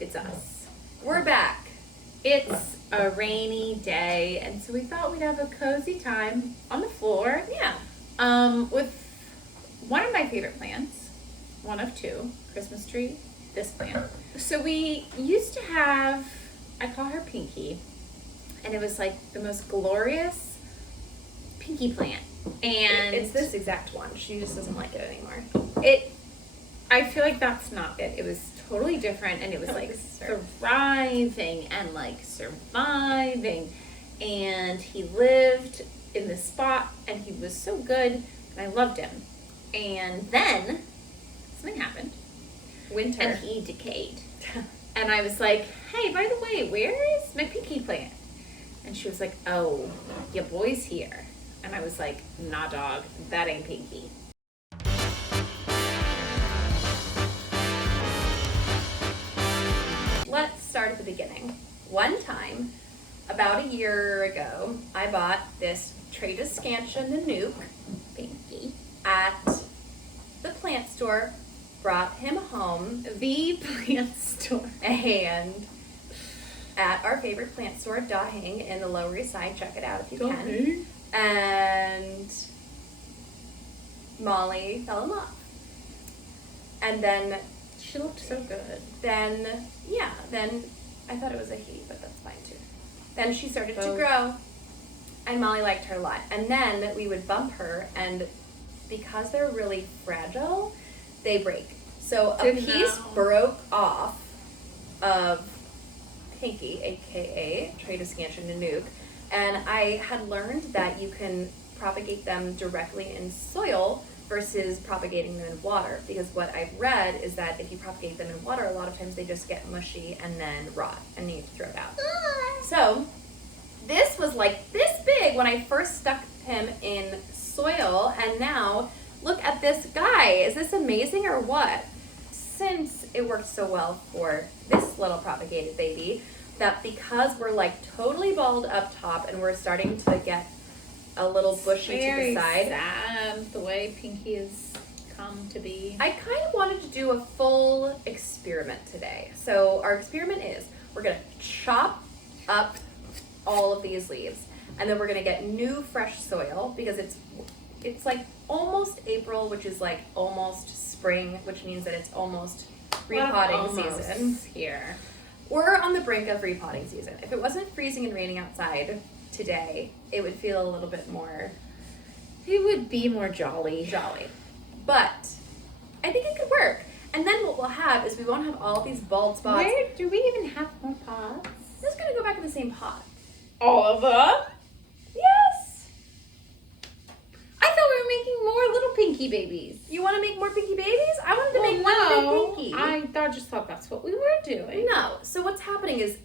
It's us. We're back. It's a rainy day, and so we thought we'd have a cozy time on the floor. Yeah. With one of my favorite plants, one of two, Christmas tree, this plant. So we used to have, I call her Pinky, and it was like the most glorious pinky plant. And it's this exact one. She just doesn't like it anymore. I feel like that's not it. It was totally different, and it was like thriving and like surviving. And he lived in this spot, and he was so good, and I loved him. And then something happened. Winter. And he decayed. And I was like, hey, by the way, where is my pinky plant? And she was like, oh, your boy's here. And I was like, nah, dog, that ain't Pinky. Let's start at the beginning. One time, about a year ago, I bought this Tradescantia Nanouk Pinky at the plant store, brought him home, The plant store. and at our favorite plant store, Dahing, in the Lower East Side. Check it out if you can. And Molly fell in love. And then She looked so good. then I thought it was a he, but that's fine too. Then she started to Both. grow, and Molly liked her a lot. And then we would bump her, and because they're really fragile, they break. So a piece broke off of Pinky, aka Tradescantia Nanouk, and I had learned that you can propagate them directly in soil versus propagating them in water, because what I've read is that if you propagate them in water, a lot of times they just get mushy and then rot, and you need to throw it out. So this was like this big when I first stuck him in soil, and now look at this guy. Is this amazing or what? Since it worked so well for this little propagated baby, that because we're like totally bald up top and we're starting to get a little bushy to the side. Sad the way Pinky has come to be. I kind of wanted to do a full experiment today. So our experiment is we're gonna chop up all of these leaves, and then we're gonna get new fresh soil, because it's like almost April, which is like almost spring, which means that it's almost repotting season here. We're on the brink of repotting season. If it wasn't freezing and raining outside today, it would feel a little bit more It would be more jolly. But I think it could work. And then what we'll have is we won't have all these bald spots. Where do we even have more pots? This is gonna go back in the same pot. All of them? Yes. I thought we were making more little Pinky babies. You want to make more Pinky babies? I wanted to make one big Pinky. I just thought that's what we were doing. No. So what's happening is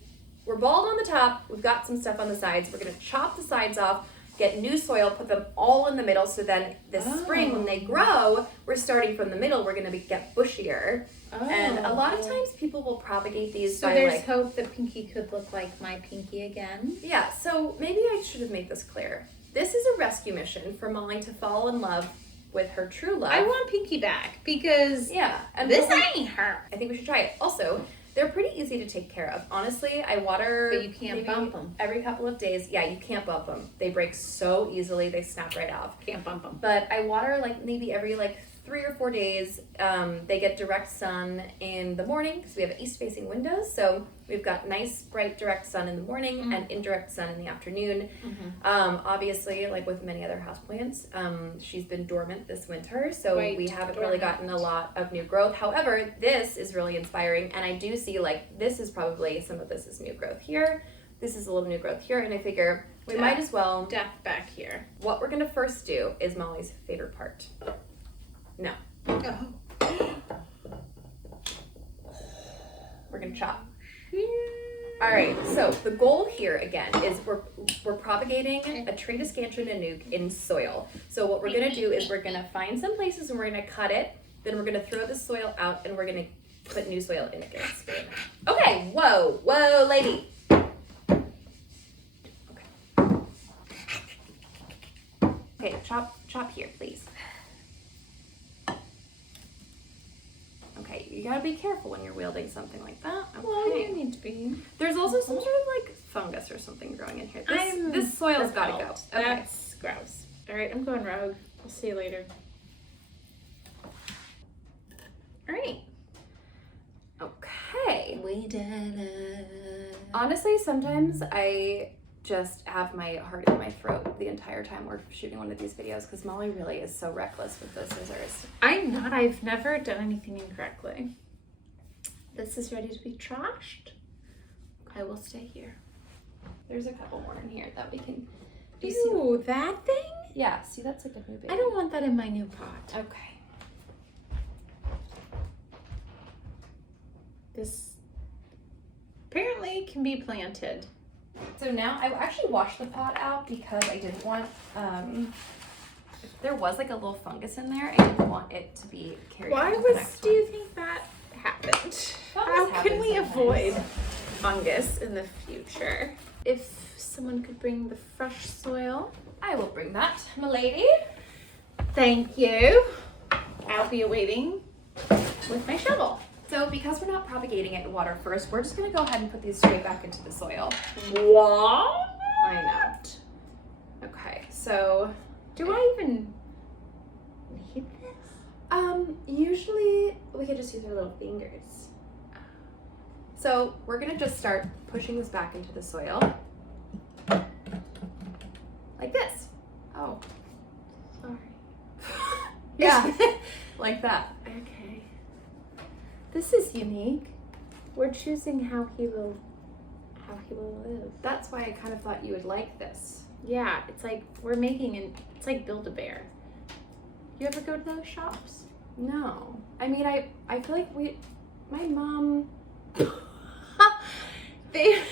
we're bald on the top. We've got some stuff on the sides. We're gonna chop the sides off, get new soil, put them all in the middle. So then this spring, when they grow, we're starting from the middle. We're gonna get bushier. And a lot of times people will propagate these So by there's like, hope that Pinky could look like my Pinky again. yeah. So maybe I should have made this clear. This is a rescue mission for Molly to fall in love with her true love. I want Pinky back because and this ain't her. I think we should try it. Also, they're pretty easy to take care of. Honestly, I water. But you can't maybe bump them. every couple of days. Yeah, you can't bump them. They break so easily. They snap right off. Can't bump them. But I water like maybe every 3 or 4 days. They get direct sun in the morning because we have east-facing windows. So we've got nice, bright, direct sun in the morning and indirect sun in the afternoon. Obviously, like with many other houseplants, she's been dormant this winter, so we haven't really gotten a lot of new growth. However, this is really inspiring, and I do see this is probably, some of this is new growth here. This is a little new growth here, and I figure we might as well. Death back here. What we're gonna first do is Molly's favorite part. No. We're gonna chop. All right, so the goal here again is we're propagating a Tradescantia Nanouk in soil. So what we're gonna do is we're gonna find some places and we're gonna cut it. Then we're gonna throw the soil out and we're gonna put new soil in again. Okay, whoa, lady. Okay, chop here, please. Okay, you gotta be careful when you're wielding something like that. Okay. Well, you need to be. There's also some sort of like fungus or something growing in here. This soil's gotta go. repelled. Okay. That's gross. All right, I'm going rogue. I'll see you later. All right. Okay. We did it. Honestly, sometimes I just have my heart in my throat the entire time we're shooting one of these videos because Molly really is so reckless with those scissors. I'm not. I've never done anything incorrectly. This is ready to be trashed. I will stay here. There's a couple more in here that we can. Ew, that thing? Yeah, see, that's like a new baby. I don't want that in my new pot. Okay. This apparently can be planted. So now I actually washed the pot out because I didn't want, if there was like a little fungus in there, I didn't want it to be carried Why on to the next do one. you think that happened? Fungus How can we happens avoid sometimes. fungus in the future? If someone could bring the fresh soil. I will bring that, my lady. Thank you. I'll be awaiting with my shovel. So because we're not propagating it in water first, we're just gonna go ahead and put these straight back into the soil. What? I know. Okay, so Do I even need this? usually we could just use our little fingers. So we're gonna just start pushing this back into the soil. Like this. Oh, Sorry. yeah, like that. Okay. This is unique. We're choosing how he will live. That's why I kind of thought you would like this. Yeah, it's like we're making it's like Build-A-Bear. You ever go to those shops? No, I mean I feel like my mom. We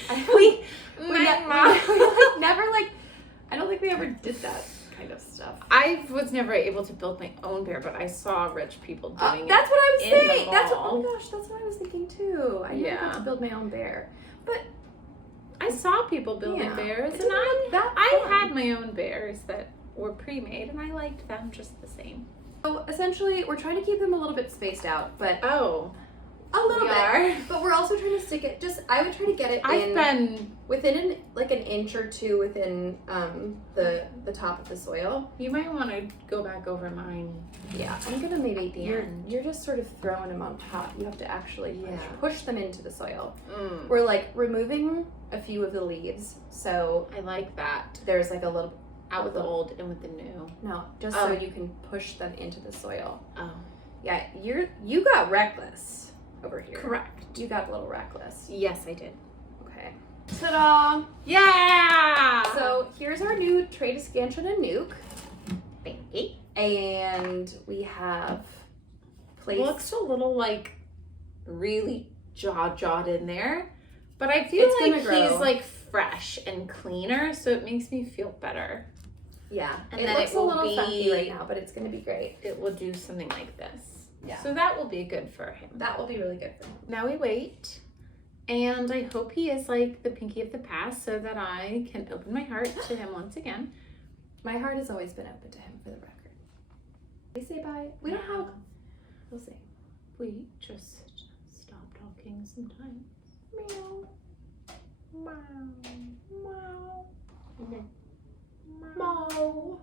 never like. I don't think we ever did that kind of stuff. I was never able to build my own bear, but I saw rich people doing it. That's what I was in the saying. That's what. mall. Oh my gosh, that's what I was thinking too. I never got Yeah. to build my own bear, but I saw people building Yeah. bears, It and didn't look that I fun. had my own bears that were pre-made, and I liked them just the same. so essentially we're trying to keep them a little bit spaced out, but Oh, a little we bit. are. But we're also trying to stick it. I would try to get it I've in been. within an inch or two within the top of the soil. You might want to go back over mine. Yeah, I'm gonna maybe at the You're- end. You're just sort of throwing them on top. You have to actually push them into the soil. Mm, We're like removing a few of the leaves, so I like that. there's like a little Out with the old and with the new. just so you can push them into the soil. Oh, Yeah, you got reckless over here. correct. You got a little reckless. Yes, I did. Okay. Ta-da! Yeah. So here's our new Tradescantia Nanouk, thank you. and we have placed. Looks a little like really jawed in there, but I feel It's like gonna grow. he's like fresh and cleaner, so it makes me feel better. Yeah, And it then looks it a will little be- funky right now, but it's gonna be great. It will do something like this. Yeah. So that will be good for him. That will be really good for him. Now we wait, and I hope he is like the Pinky of the past, so that I can open my heart to him once again. My heart has always been open to him, for the record. We say bye. We don't have. We'll see. We just stop talking sometimes. Meow. Meow. Meow. Mo.